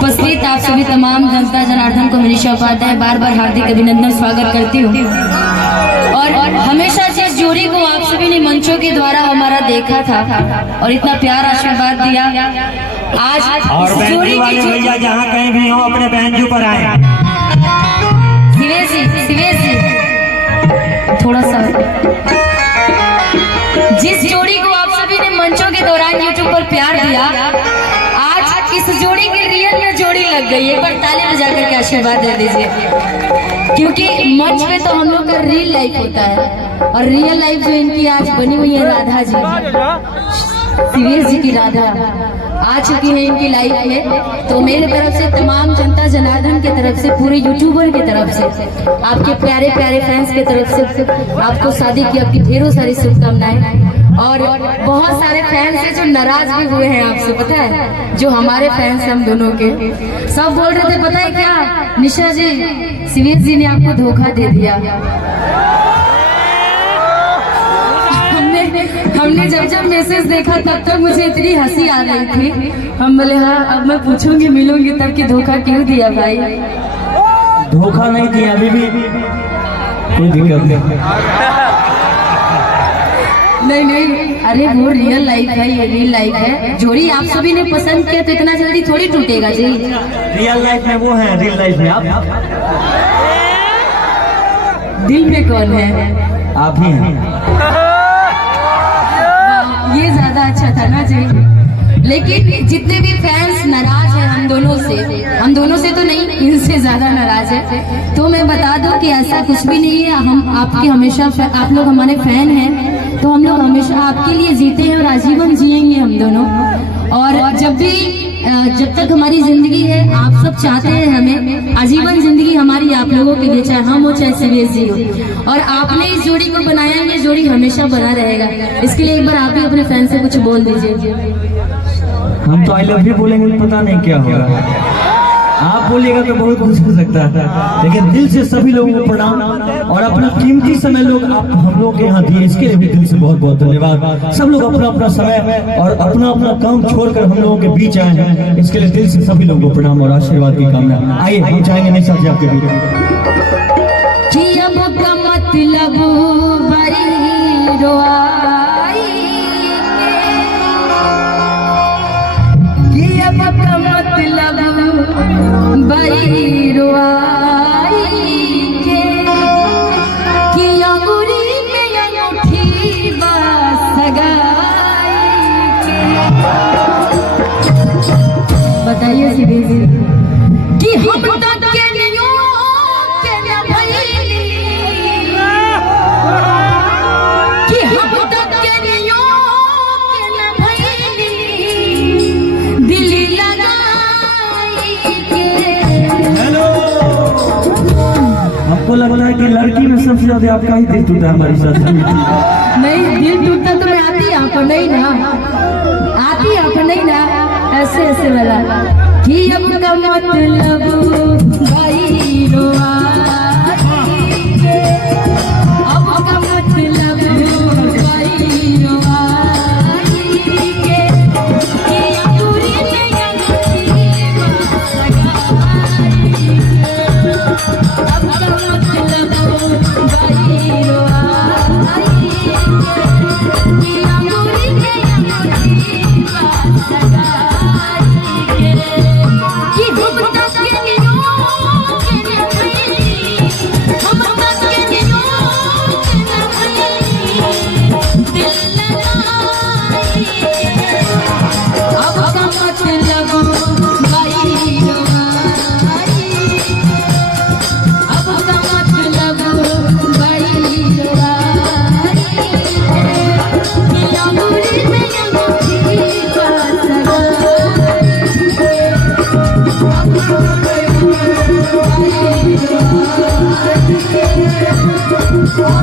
उपस्थित आप सभी तमाम जनता जनार्दन को मनीषा उपाध्याय बार बार हार्दिक अभिनंदन स्वागत करती हूँ। और हमेशा जिस जोड़ी को आप सभी ने मंचों के द्वारा हमारा देखा था और इतना प्यार आशीर्वाद दिया, आज और जोड़ी वाले भैया जहाँ कहीं भी हो अपने बैंजू पर आए। सिवेश जी थोड़ा सा, जिस जोड़ी को आप सभी ने मंचों के दौरान यूट्यूब पर प्यार दिया, आज इस जोड़ी की रियल में जोड़ी लग गई है। एक बार ताली बजा करके आशीर्वाद दे दीजिए, क्योंकि मंच पे तो हम लोग का रियल लाइफ होता है और रियल लाइफ जो इनकी आज बनी हुई है राधा जी, सिवेश जी की राधा आ चुकी है इनकी लाइफ में। तो मेरे तरफ से तमाम जनता जनार्दन की तरफ से, पूरे यूट्यूबर की तरफ से, आपके प्यारे प्यारे फैंस की तरफ से आपको शादी की आपकी ढेरों सारी शुभकामनाएं। और बहुत सारे फैंस हैं जो नाराज भी हुए हैं आपसे, पता है, जो हमारे फैंस हम दोनों के सब बोल रहे थे, पता है क्या निशा जी, सिवेश जी ने आपको धोखा दे दिया। हमने जब मैसेज देखा तब तक मुझे इतनी हंसी आ रही थी। हम बोले हाँ अब मैं पूछूंगी मिलूंगी तब कि धोखा क्यों दिया भाई। धोखा नहीं दिया, अभी भी कोई दिक्कत नहीं, अरे वो रियल लाइफ है, ये रियल लाइफ है। जोड़ी आप सभी ने पसंद किया तो इतना जल्दी थोड़ी टूटेगा जी। रियल लाइफ में वो है, रियल लाइफ में आप दिल में कौन है? आप ही हैं। ये ज्यादा अच्छा था ना जी। लेकिन जितने भी फैंस नाराज हैं हम दोनों से तो नहीं, इनसे ज्यादा नाराज है। तो मैं बता दूं कि ऐसा कुछ भी नहीं है। हम आपके हमेशा, आप लोग हमारे फैन हैं तो हम लोग हमेशा आपके लिए जीते हैं और आजीवन जिएंगे हम दोनों। और जब तक हमारी जिंदगी है, आप सब चाहते हैं हमें आजीवन जिंदगी हमारी आप लोगों के लिए, चाहे हम हो चाहे सिवेश जी हो। और आपने इस जोड़ी को बनाया, ये जोड़ी हमेशा बना रहेगा। इसके लिए एक बार आप ही अपने फैन से कुछ बोल दीजिए। हम तो आई लव यू बोलेंगे, पता नहीं क्या होगा। आप बोलिएगा तो बहुत कुछ हो सकता है, लेकिन दिल से सभी लोगों को प्रणाम और अपना कीमती समय लोग आप हम लोग के यहाँ दिए, इसके लिए भी दिल से बहुत बहुत धन्यवाद। सब लोग अपना अपना समय और अपना अपना काम छोड़कर हम लोगों के बीच आए हैं, इसके लिए दिल से सभी लोगों को प्रणाम और आशीर्वाद की कामना। आइए हम चाहेंगे नहीं समझे आपके बीच बड़ी रुआई के कि अंगूरी में अंगूठी सगाई के। बताइए सिवेश जी कि हम तक के लियो के न भइली, कि हम तक के लियो के न भइली, दिल आपको लगता है कि लड़की में सबसे ज्यादा आपका ही दिल टूटा हमारी साथ? नहीं, दिल टूटा तो मैं आती आप नहीं ना, आती आप नहीं ना, ऐसे ऐसे वाला कि अब का मतलब भाई रोआ, अब का मतलब भाई रोआ Oh,